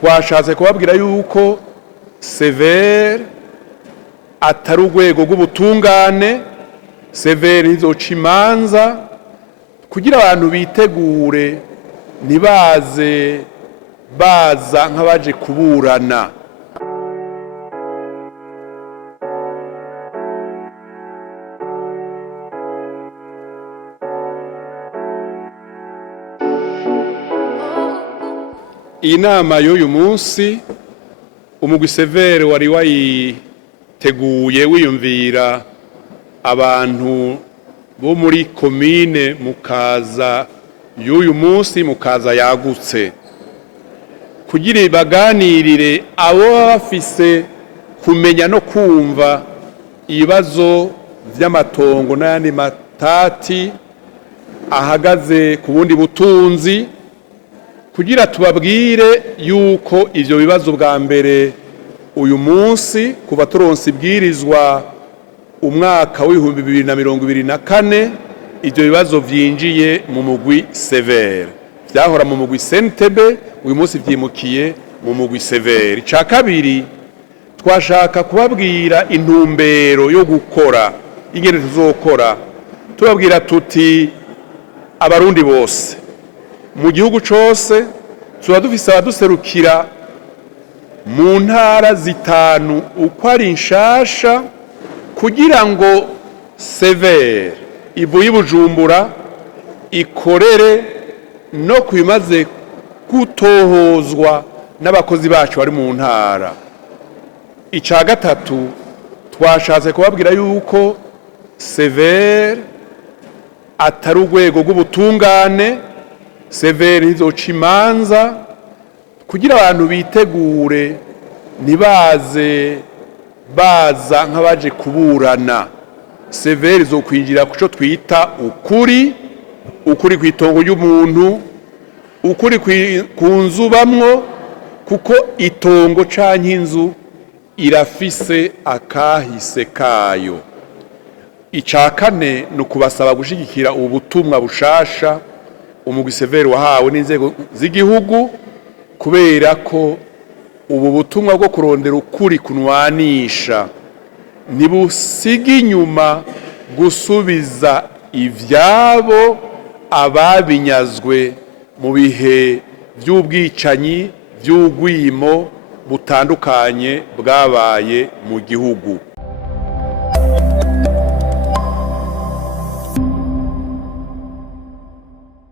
twashatse kubabwira yuko CVR atari urwego rw'ubutungane. CVR izoca imanza kugira abantu bitegure ntibaze baza nk'abaje kuburana. Iyi nama y'uyu munsi umugwi CVR wari wayiteguye wiyumvira abantu bo muri komine mukaza y'uyu munsi mukaza yagutse kugira baganirire abo bafise kumenya no kumva ibibazo vy'amatongo n'ayandi matati ahagaze ku bundi butunzi kugira tubabwire yuko ivyo bibazo bwa mbere uyu munsi kuva turonse ibwirizwa umwaka w'ibihumbi 2024 ivyo bibazo vyinjiye mu mugwi CVR vyahora mu mugwi CNTB uyu munsi vyimukiye mu mugwi CVR. Ica kabiri twashaka kubabwira intumbero yo gukora ingene tuzokora tubabwira tuti abarundi bose mu gihugu cose tuba dufise abaduserukira mu ntara zitanu uko ari nshasha kugira ngo CVR ivuye i Bujumbura ikorere no kubimaze gutohozwa n'abakozi bacu bari mu ntara. Ica gatatu twashatse kubabwira yuko CVR atari urwego rw'ubutungane. CVR izoca imanza kugira abantu bitegure ntibaze baza nk'abaje kuburana. CVR izokwinjira kuco twita ukuri kw'itongo ry'umuntu, ukuri ku nzu bamwo, kuko itongo canke inzu irafise akahise kayo. Ica kane ni ukubasaba gushigikira ubu butumwa bushasha umugwi CVR wahawe n'inzego z'igihugu kubera ko ubu butumwa bwo kurondera ukuri kunwanisha ntibusiga inyuma gusubiza ivyabo ababinyazwe mu bihe vy'ubwicanyi vy'ugwimo butandukanye bwabaye mu gihugu.